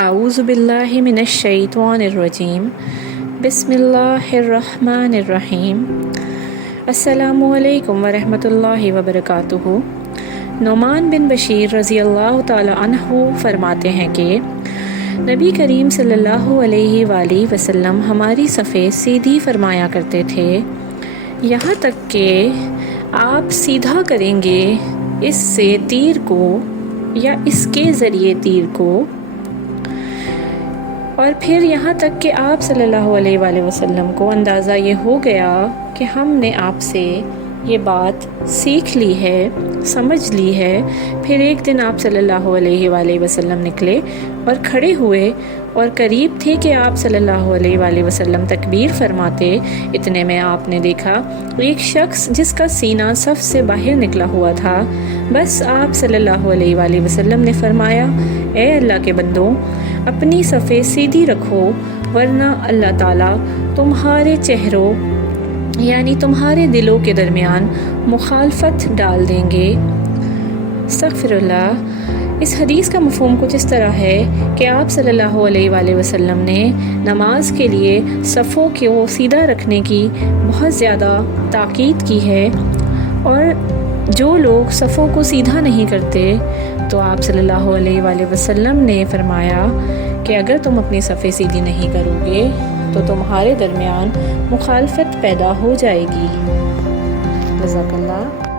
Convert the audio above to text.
اعوذ باللہ من الشیطان الرجیم بسم اللہ الرحمن الرحیم السلام علیکم ورحمۃ اللہ وبرکاتہ۔ نعمان بن بشیر رضی اللہ تعالی عنہ فرماتے ہیں کہ نبی کریم صلی اللہ علیہ وآلہ وسلم ہماری صفیں سیدھی فرمایا کرتے تھے، یہاں تک کہ آپ سیدھا کریں گے اس سے تیر کو یا اس کے ذریعے تیر کو، اور پھر یہاں تک کہ آپ صلی اللہ علیہ وآلہ وسلم کو اندازہ یہ ہو گیا کہ ہم نے آپ سے یہ بات سیکھ لی ہے، سمجھ لی ہے۔ پھر ایک دن آپ صلی اللہ علیہ وآلہ وسلم نکلے اور کھڑے ہوئے اور قریب تھے کہ آپ صلی اللہ علیہ وآلہ وسلم تکبیر فرماتے، اتنے میں آپ نے دیکھا ایک شخص جس کا سینہ صف سے باہر نکلا ہوا تھا۔ بس آپ صلی اللہ علیہ وآلہ وسلم نے فرمایا، اے اللہ کے بندوں، اپنی صفیں سیدھی رکھو، ورنہ اللہ تعالیٰ تمہارے چہروں یعنی تمہارے دلوں کے درمیان مخالفت ڈال دیں گے۔ استغفر اللہ۔ اس حدیث کا مفہوم کچھ اس طرح ہے کہ آپ صلی اللہ علیہ وآلہ وسلم نے نماز کے لیے صفوں کو سیدھا رکھنے کی بہت زیادہ تاکید کی ہے، اور جو لوگ صفوں کو سیدھا نہیں کرتے تو آپ صلی اللہ علیہ وآلہ وسلم نے فرمایا کہ اگر تم اپنی صفیں سیدھی نہیں کرو گے تو تمہارے درمیان مخالفت پیدا ہو جائے گی۔ جزاک اللہ۔